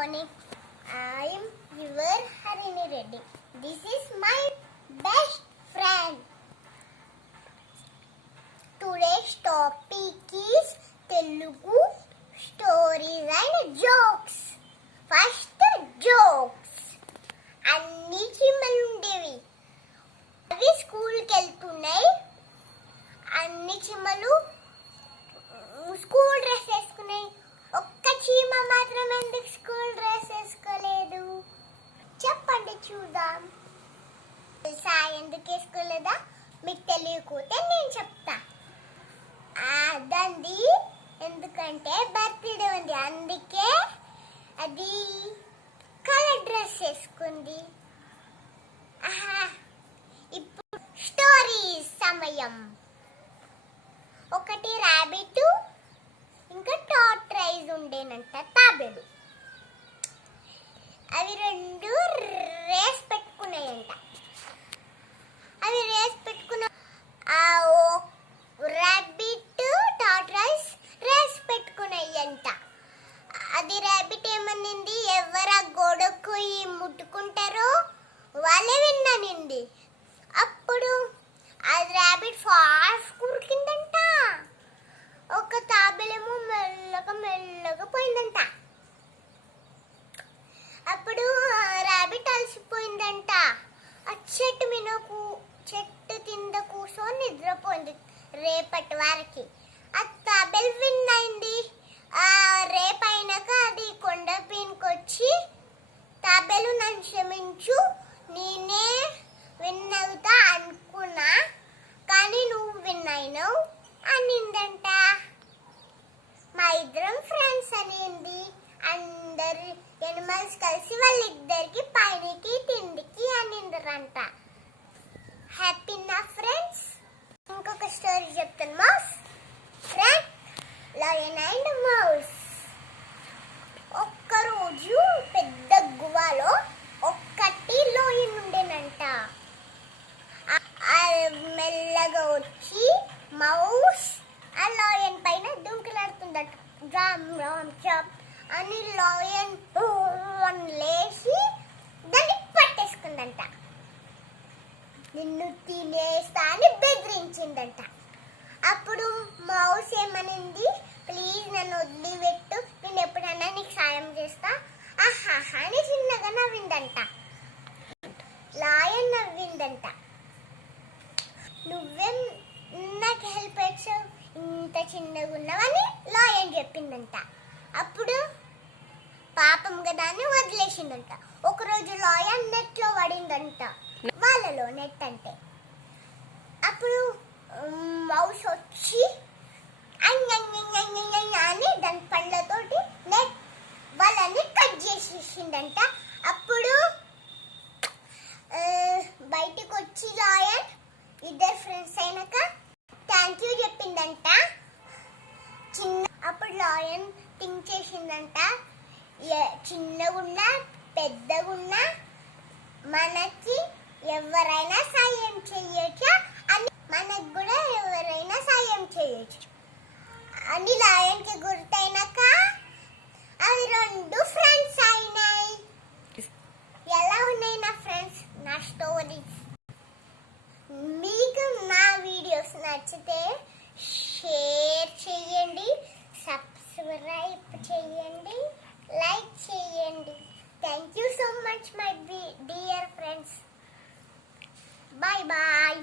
morning. I am your Harini Reddy. This is my best friend. Today's topic is Telugu stories and jokes. First jokes. అన్ని చీమలు ఉండేవి. అవి స్కూల్కి వెళ్తున్నాయి. అన్ని చీమలు స్కూల్ డ్రెస్ వేసుకున్నాయి. ఒక్క చీమ మాత్రం ఎందుకు స్కూల్ డ్రెస్ వేసుకోలేదు? చెప్పండి చూద్దాం. ఎందుకు వేసుకోలేదా? మీకు తెలియకపోతే నేను చెప్తా. అదండి, ఎందుకంటే బర్త్డే ఉంది, అందుకే అది కలర్ డ్రెస్ వేసుకుంది. ఇప్పుడు స్టోరీస్ సమయం. ఒకటి ర్యాబిట్ ఇంకా టార్టాయిస్ ఉండేనంట, తాబేలు. అవి రెండు రేస్ పెట్టుకున్నాయంట. అవి రేస్ పెట్టుకున్న ర్యాబిట్ టార్టాయిస్ రేస్ పెట్టుకున్నాయంట. అది ర్యాబిట్ ఏమనింది, ఎవరు ఆ గోడకు ముట్టుకుంటారో వాళ్ళే విన్నానింది. అప్పుడు అది ర్యాబిట్ ఫాస్ట్ ఉరికిందంట. ఒక తాబేలేమో మెల్లగా పోయిందంట. అప్పుడు ర్యాబిట్ అలసిపోయిందంట. ఆ చెట్టు కింద కూర్చొని నిద్రపోయింది రేపటి వారికి. ఆ తాబేలు విన్ అయింది. రేపైనాక అది కొండ పీనుకొచ్చి, తాబేలు నన్ను క్షమించు, నేనే విన్ అవుతా అనుకున్నా, కానీ నువ్వు విన్ అయినావు అనిందంట. మా ఇద్దరం ఫ్రెండ్స్ అనింది. అందరు ఎనిమల్స్ కలిసి వాళ్ళిద్దరికి పైనకి తిండికి అనిందరంట. హ్యాపీ నా ఫ్రెండ్స్. ఇంకొక స్టోరీ చెప్తాను. Mouse friend, lion and mouse. ఒక్కరోజు పెద్ద గుహలో ఒక్కటి లయన్ ఉండేనంట. మెల్లగా వచ్చి మౌస్ ఆ లయన్ పైన దుంకులాడుతుందట. జామ్ రామ్ చాప్ అని లయన్ లేచి దాన్ని పట్టేసుకుందంట. నిన్ను తినేస్తా అని బెదిరించిందంట. అప్పుడు మౌస్ ఏమనింది, ప్లీజ్ నన్ను వదిలిపెట్టు, నేను ఎప్పుడైనా నీకు సాయం చేస్తా అని చిన్నగా నవ్విందంట. లయన్ నవ్విందంట. నువ్వేం నాకు హెల్ప్ చేసావు, ఇంత చిన్నగా ఉన్నావని లయన్ చెప్పిందంట. అప్పుడు పాపం కదా అని వదిలేసిందంట. ఒకరోజు లయన్ నెట్లో పడిందంట. వాళ్ళలో నెట్ అంటే. అప్పుడు మౌస్ వచ్చి అని దాని పళ్ళతోటి నెట్ వాళ్ళని కట్ చేసేసిందంట. అప్పుడు బయటకు వచ్చి లయన్ ఇద్దరు ఫ్రెండ్స్ అయినాక థ్యాంక్ యూ చెప్పిందంట. అప్పుడు లయన్ థింక్ చేసిందంట, చిన్నగున్నా పెద్దగున్నా మనకి ఎవరైనా సాయం చేయొచ్చా అని, మనకు కూడా ఎవరైనా సాయం చేయొచ్చు అని లయన్కి గుర్తయినాక అవి రెండు ఫ్రెండ్స్ అయినాయి. ఎలా ఉన్నాయి నా ఫ్రెండ్స్ నా స్టోరీస్? మీకు నా వీడియోస్ నచ్చితే షేర్ చేయండి, సబ్స్క్రైబ్ చేయండి, లైక్ చేయండి. Thank you so much my dear friends. Bye bye.